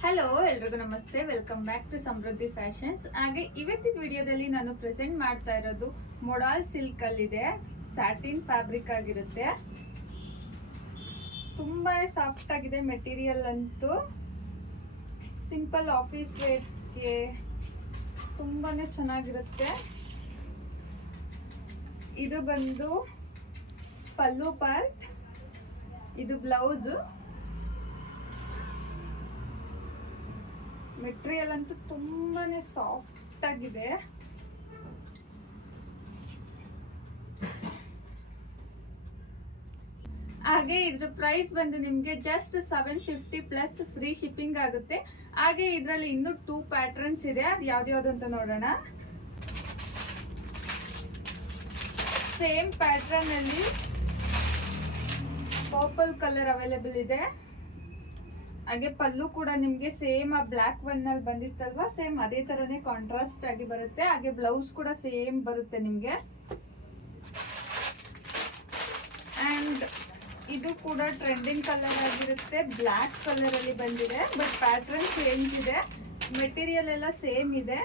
Hello ಎಲ್ರಿಗೂ ನಮಸ್ತೆ, welcome back to Samruddhi fashions. ಹಾಗೆ ಇವತ್ತಿನ ವಿಡಿಯೋದಲ್ಲಿ ನಾನು ಪ್ರೆಸೆಂಟ್ ಮಾಡ್ತಾ ಇರೋದು ಮೊಡಾಲ್ ಸಿಲ್ಕ್ ಅಲ್ಲಿದೆ. ಸ್ಯಾಟಿನ್ ಫ್ಯಾಬ್ರಿಕ್ ಆಗಿರುತ್ತೆ, ತುಂಬಾ ಸಾಫ್ಟ್ ಆಗಿದೆ ಮೆಟೀರಿಯಲ್ ಅಂತೂ. ಸಿಂಪಲ್ ಆಫೀಸ್ ವೇರ್ಸ್ಗೆ ತುಂಬಾನೇ ಚೆನ್ನಾಗಿರುತ್ತೆ. ಇದು ಬಂದು ಪಲ್ಲು ಪಾರ್ಟ್, ಇದು ಬ್ಲೌಸ್. ಮೆಟೀರಿಯಲ್ ಅಂತೂ ತುಂಬಾನೇ ಸಾಫ್ಟ್ ಆಗಿದೆ. ಹಾಗೆ ಇದ್ರ ಪ್ರೈಸ್ ಬಂದು ನಿಮ್ಗೆ ಜಸ್ಟ್ 750 ಪ್ಲಸ್ ಫ್ರೀ ಶಿಪ್ಪಿಂಗ್ ಆಗುತ್ತೆ. ಹಾಗೆ ಇದರಲ್ಲಿ ಇನ್ನೂ 2 ಪ್ಯಾಟರ್ನ್ಸ್ ಇದೆ, ಅದು ಯಾವ್ದು ಅಂತ ನೋಡೋಣ. ಸೇಮ್ ಪ್ಯಾಟರ್ನ್ ಅಲ್ಲಿ ಪರ್ಪಲ್ ಕಲರ್ ಅವೈಲೇಬಲ್ ಇದೆ. ಹಾಗೆ ಪಲ್ಲು ಕೂಡ ನಿಮ್ಗೆ ಸೇಮ್ ಆ ಬ್ಲಾಕ್ ಒನ್ ಅಲ್ಲಿ ಬಂದಿತ್ತಲ್ವಾ, ಸೇಮ್ ಅದೇ ತರನೇ ಕಾಂಟ್ರಾಸ್ಟ್ ಆಗಿ ಬರುತ್ತೆ. ಹಾಗೆ ಬ್ಲೌಸ್ ಕೂಡ ಸೇಮ್ ಬರುತ್ತೆ ನಿಮ್ಗೆ. ಅಂಡ್ ಇದು ಕೂಡ ಟ್ರೆಂಡಿಂಗ್ ಕಲರ್ ಆಗಿರುತ್ತೆ, ಬ್ಲಾಕ್ ಕಲರ್ ಅಲ್ಲಿ ಬಂದಿದೆ. ಬಟ್ ಪ್ಯಾಟರ್ನ್ ಚೇಂಜ್ ಇದೆ, ಮೆಟೀರಿಯಲ್ ಎಲ್ಲ ಸೇಮ್ ಇದೆ.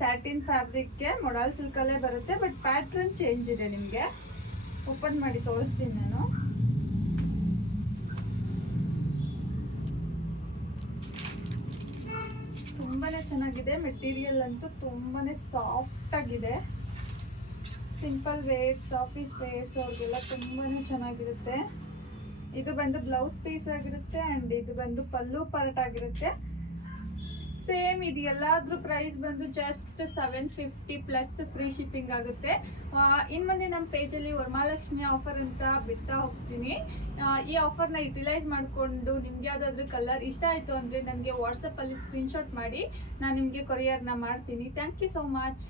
ಸ್ಯಾಟಿನ್ ಫ್ಯಾಬ್ರಿಕ್ಗೆ ಮೊಡಾಲ್ ಸಿಲ್ಕ್ ಅಲ್ಲೇ ಬರುತ್ತೆ, ಬಟ್ ಪ್ಯಾಟರ್ನ್ ಚೇಂಜ್ ಇದೆ. ನಿಮ್ಗೆ ಓಪನ್ ಮಾಡಿ ತೋರಿಸ್ತೀನಿ ನಾನು. ತುಂಬಾನೇ ಚೆನ್ನಾಗಿದೆ ಮೆಟೀರಿಯಲ್ ಅಂತೂ, ತುಂಬಾನೇ ಸಾಫ್ಟ್ ಆಗಿದೆ. ಸಿಂಪಲ್ ವೇರ್ಸ್, ಆಫೀಸ್ ವೇರ್ಸ್ ಅವ್ರಿಗೆಲ್ಲ ತುಂಬಾನೇ ಚೆನ್ನಾಗಿರುತ್ತೆ. ಇದು ಬಂದು ಬ್ಲೌಸ್ ಪೀಸ್ ಆಗಿರುತ್ತೆ ಅಂಡ್ ಇದು ಬಂದು ಪಲ್ಲು ಪಾರ್ಟ್ ಆಗಿರುತ್ತೆ. ಸೇಮ್ ಇದು ಎಲ್ಲಾದ್ರೂ ಪ್ರೈಸ್ ಬಂದು ಜಸ್ಟ್ 750 ಪ್ಲಸ್ ಫ್ರೀ ಶಿಪ್ಪಿಂಗ್ ಆಗುತ್ತೆ. ಇನ್ ಮುಂದೆ ನಮ್ಮ ಪೇಜಲ್ಲಿ ವರಮಹಾಲಕ್ಷ್ಮಿ ಆಫರ್ ಅಂತ ಬಿಡ್ತಾ ಹೋಗ್ತೀನಿ. ಈ ಆಫರ್ನ ಯುಟಿಲೈಸ್ ಮಾಡಿಕೊಂಡು ನಿಮ್ಗೆ ಯಾವ್ದಾದ್ರು ಕಲರ್ ಇಷ್ಟ ಆಯಿತು ಅಂದರೆ ನನಗೆ ವಾಟ್ಸಪ್ಪಲ್ಲಿ ಸ್ಕ್ರೀನ್ಶಾಟ್ ಮಾಡಿ ನಾನು ನಿಮಗೆ ಕೊರಿಯರ್ನ ಮಾಡ್ತೀನಿ. Thank you so much.